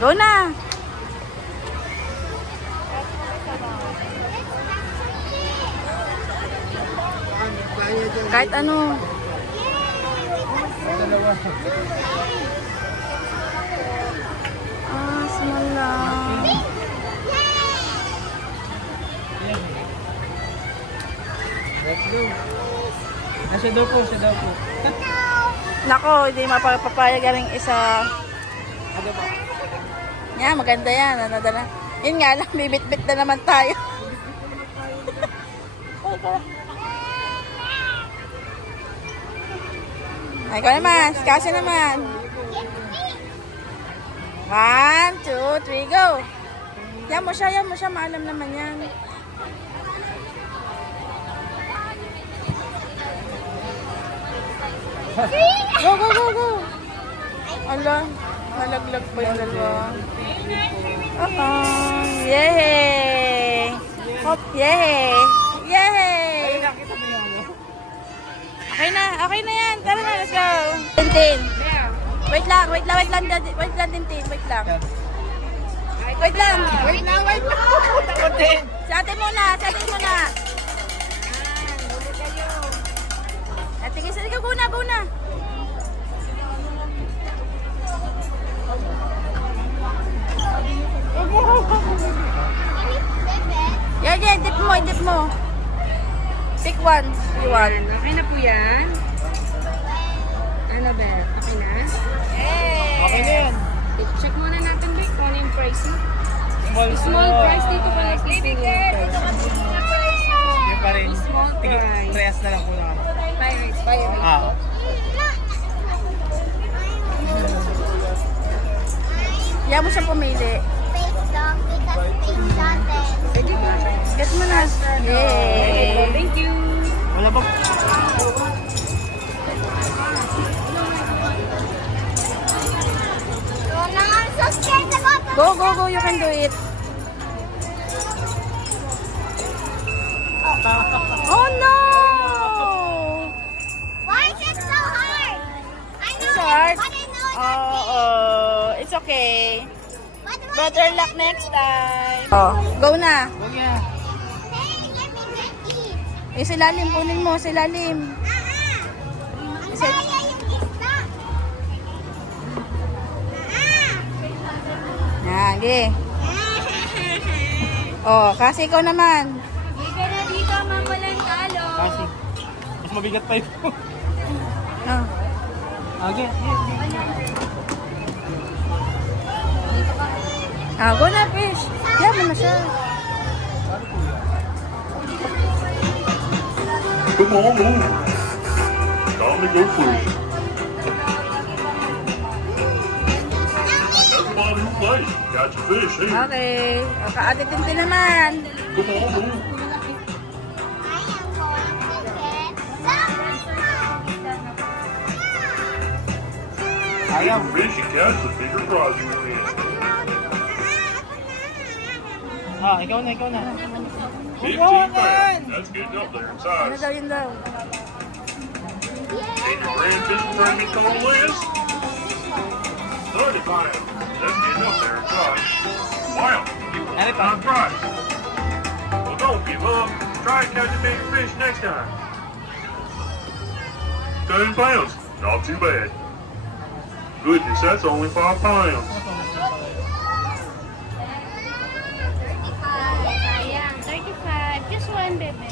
Go na. Kahit ano. Ah, small lang. Let's go. Siya daw po, siya daw po. Nako, hindi mapapapayag rin isa. Ano ba? Yan, maganda yan. Nadala. Yun nga lang, bibit-bit na naman tayo. Ay, ikaw naman. Kasi naman. 1, 2, 3, go. Yan mo siya, yan mo siya. Maalam naman yan. Go, go, go, go. Ala, nalaglag pa yung dalawa. Yay! Hop, yay! Yay! Okay na yan. Tara na, let's go. Tintin. Wait lang, Tintin. Wait lang. Takotin! Sa atin muna. Tingin sa ikaw, go na. Yan, dip mo. Pick one. You want. Okay na po yan. Annabelle, okay na? Okay na yan. Check muna natin, Vic, kung ano yung price mo. Small Small. price dito pa nagpipili yung price. Yung pa rin. Small Tige, price. press na lang po na. Pirates. Ah. Yan mo siya pumili. Pwede ba? Get mo na. Yay! Thank you. Wala ba? Go. You can do it. Oh no! Why is it so hard? I know It's hard. but I know it's Oh, it's okay. But why Better luck next time. Oh, go na. Huwag niya. hey, let me get eat. Eh, silalim. Kunin mo, silalim. Ang daya yung isda. Yan, ge. Oh, kasi ikaw naman. Dito na dito, ma'am, walang talo. Kasi. Mas mabigat pa ito. Oh. Okay. Ah, go na, fish. Yan mo na siya. Come on, move. Time to go fishing. Everybody who plays, got your fish here. Okay. O, kaatitin naman. Come on, move. I am going to get Ayaw. The fish you catch, the bigger prize you win. Ah, ikaw na. 15 pounds. That's getting up there in Ano size. daw yun daw? And your grand fishing tournament on the list? 30 pounds. That's getting up there in size. Wow. Ano pa? Time prize. Well, don't give up. Try and catch a bigger fish next time. 10 pounds. Not too bad. Goodness, that's only 5 pounds. Sayang, 35. Just one, baby.